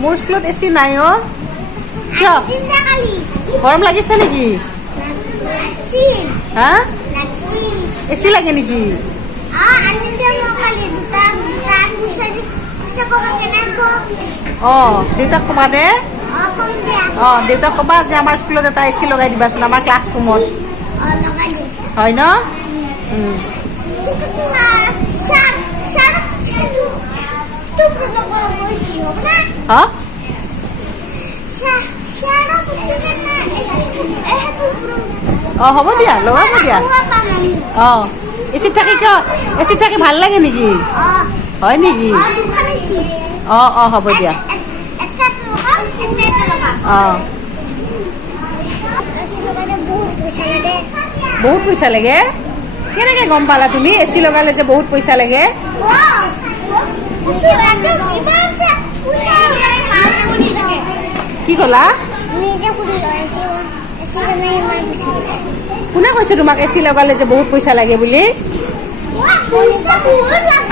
মোৰ স্কুলত এচি নাই অ কিয় গৰম লাগিছে নেকি হা এচি লাগে নেকি দেউতাক কবা দে দেউতাক কবা যে আমাৰ স্কুলত এটা এচি লগাই দিবাচোন আমাৰ ক্লাছৰুমত হয় ন হ'ব দিয়া লগাব দিয়া এচিত থাকি কিয় এচিত থাকি ভাল লাগে নেকি হয় নেকি হ'ব দিয়া বহুত পইচা লাগে কেনেকে গম পালা তুমি এচি লগালে যে বহুত পইচা লাগে কি ক'লা কোনে কৈছে তোমাক এচি লগালে যে বহুত পইচা লাগে বুলি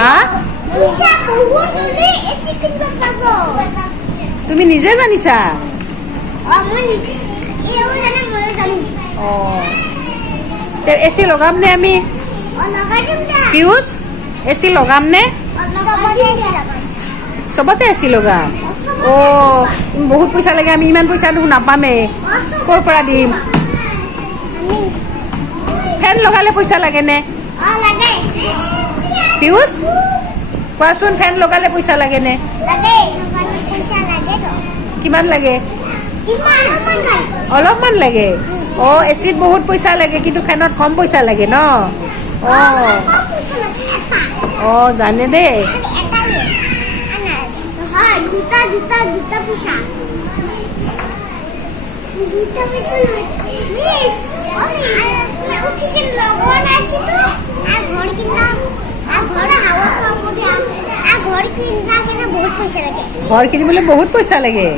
হা তুমি নিজে জানিছা এচি লগাম নে আমি পিউষ এচি লগাম নে চবতে এচি লগাম বহুত পইচা লাগে আমি ইমান পইচা দেখোন নাপামেই ক'ৰ পৰা দিম ফেন লগালে পইচা লাগে নে পিউষ কোৱাচোন ফেন লগালে পইচা লাগে নে কিমান লাগে অলপমান লাগে এচিত বহুত পইচা লাগে কিন্তু ফেনত কম পইচা লাগে ন জানে দেই ঘৰ কিনিবলৈ বহুত পইচা লাগে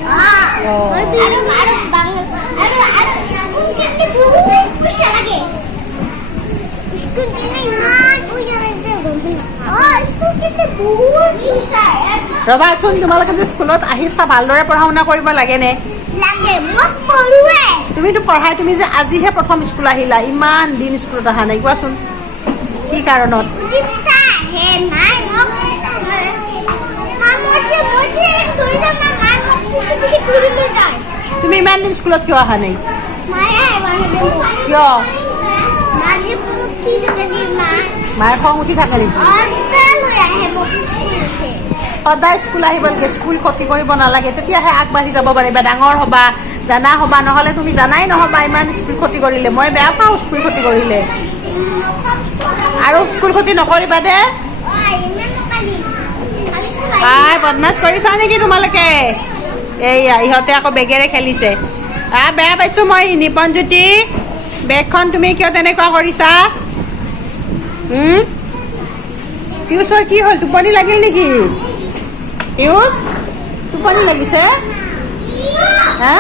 ৰবাচোন তোমালোকে যে স্কুলত আহিছা ভালদৰে পঢ়া শুনা কৰিব লাগে নে তুমিতো পঢ়াই তুমি যে আজিহে প্ৰথম স্কুল আহিলা ইমান দিন স্কুলত অহা নাই কোৱাচোন কি কাৰণত তুমি ইমান দিন স্কুলত কিয় অহা নাই কিয় মায়ে খং উঠি থাকে নেকি সদায় স্কুল আহিব লাগে স্কুল ক্ষতি কৰিব নালাগে তেতিয়াহে আগবাঢ়ি যাব পাৰিবা ডাঙৰ হবা জানা হবা নহ'লে তুমি জানাই নহবা ইমান স্কুল ক্ষতি কৰিলে মই বেয়া পাওঁ স্কুল ক্ষতি কৰিলে আৰু স্কুল ক্ষতি নকৰিবা দে বদমাছ কৰিছা নেকি তোমালোকে এইয়া ইহঁতে আকৌ বেগেৰে খেলিছে বেয়া পাইছো মই নিপনজ্যোতি বেগখন তুমি কিয় তেনেকুৱা কৰিছা পিউষৰ কি হ'ল টোপনি লাগিল নেকি পিউষ টোপনি লাগিছে হা